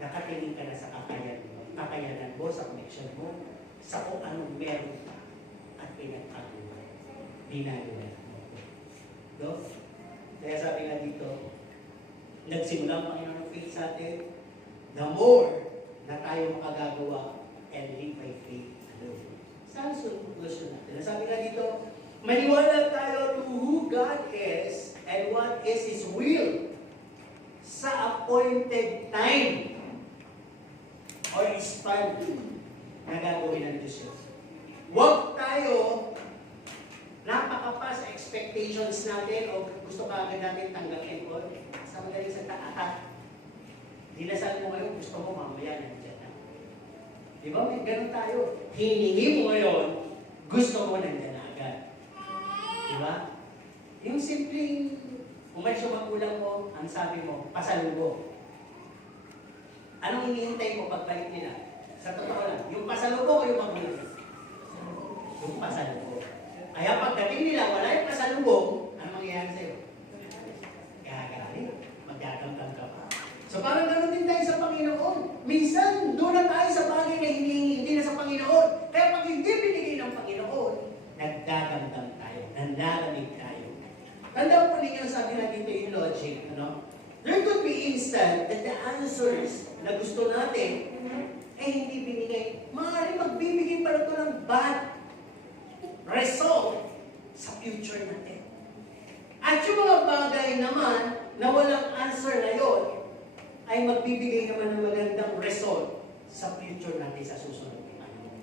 Nakatingin ka na sa kakayanan mo, sa connection mo, sa kung anong meron ka, at pinagkakuha. Binaluhan mo. No? Kaya sabi nga dito, nagsimula ang Panginoon ng faith sa atin, the more na tayo makagagawa and live by faith alone. Saan conclusion natin? Sabi nga dito, maniwala tayo to who God is and what is His will sa appointed time or His time na gagawin ng Diyos yun. Huwag tayo napakapa sa expectations natin o gusto ka agad natin tanggapin ko. Sa magaling sa taat. Dinasal mo ngayon, gusto mo mamaya nandiyan na. Di ba? May ganun tayo. Hiningi mo ngayon, gusto mo nandiyan na agad. Di ba? Yung simpleng umalis yung magulang mo, ang sabi mo, pasalubong. Anong hinihintay mo pagbalik nila? Sa totoo lang, yung pasalubong o yung magulang? Yung pasalubong. Kaya pagdating nila, wala yung pasalubong, ano mangyayari sa'yo? Gagaling, magdadamdam ka pa. So parang gano'n din tayo sa Panginoon. Minsan, doon na tayo sa bagay na hindi na sa Panginoon. Kaya pag hindi binigay ng Panginoon, nagdadamdam tayo, nanlalamig tayo. Tanda po ninyo, sabi na dito yung logic, ano? There could be instant that the answers na gusto natin ay hindi binigay. Maaaring magbibigay pa ito ng bad result sa future natin. At yung mga bagay naman na walang answer na yon ay magbibigay naman ng magandang result sa future natin sa susunod ng panahon.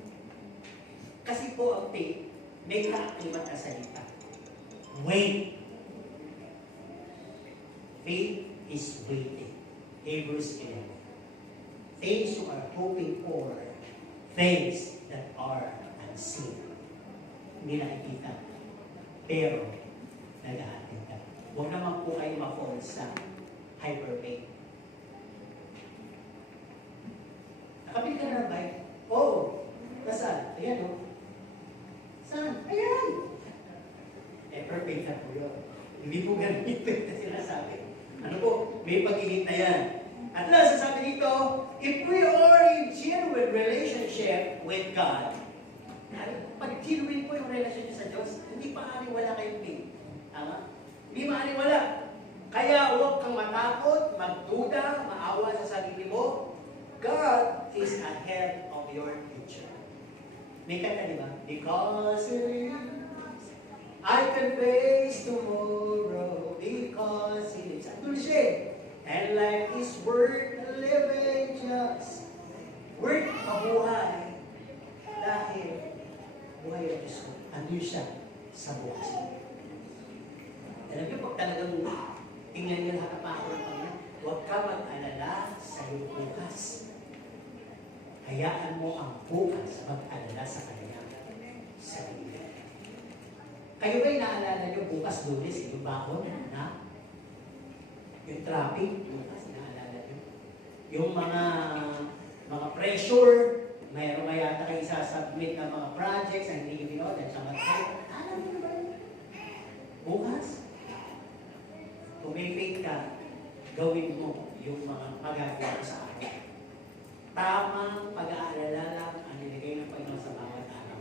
Kasi po ang faith, may kaakibat na salita. Wait. Faith is waiting. Hebrews 11. Things you are hoping for, things that are unseen. Hindi nakikita. Pero, nag-aatin ka. Huwag naman po kayo ma-fall sa hyperbate. Nakabili ka na ng bike? Oo. Nasaan? Ayan o. Saan? Ayan! Perfect na po yun. Hindi po ganito yung sinasabi. Ano po? May pag-ihintayan. At last, sasabi dito, if we are in genuine relationship with God, pag genuine po yung relationship sa Diyos, hindi maaaring wala kayong faith. Tama? Hindi maaaring wala. Kaya huwag kang matakot, magduda, maawa sa sarili mo. God is ahead of your future. May kanta, di ba? Because I can face tomorrow because He lives. Ang tuloy siya. And life is worth living just. Worth mabuhay. Dahil buhay ang Diyos ko. Andun siya sa bukas. Alam niyo, pag talagang tingnan niyo lahat ang pangako ng Panginoon, huwag ka mag-alala sa iyong bukas. Hayaan mo ang bukas mag-alala sa kanyang sarili. Kayo ba'y naalala niyo bukas Lunes, yung bakon na? Yung traffic, bukas naalala niyo? Yung mga pressure, mayroon may yata kayo sasubmit ng mga projects na hindi nyo ginawa dahil sa matay. Alam niyo ba yun? Bukas? Kung may faith ka, gawin mo yung mga magagawa sa akin. Tamang pag-aalala lang ang nilagay ng Panginoon sa bawat araw.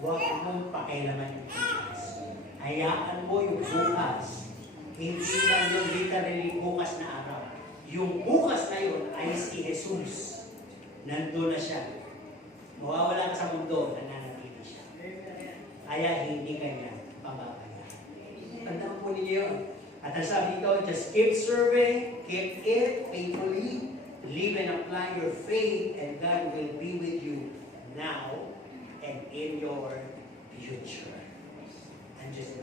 Huwag mong pakialaman yung bukas. Hayaan mo yung bukas. Hindi lang yung literally bukas na araw. Yung bukas na yun ay si Jesus. Nandun na siya. Mawawala ka sa mundo, nananatili siya. Kaya hindi kanya pababayaan. Tandaan po ninyo yun. At ang sabi dito, just keep serving, keep it faithfully, live and apply your faith, and God will be with you now and in your future. And just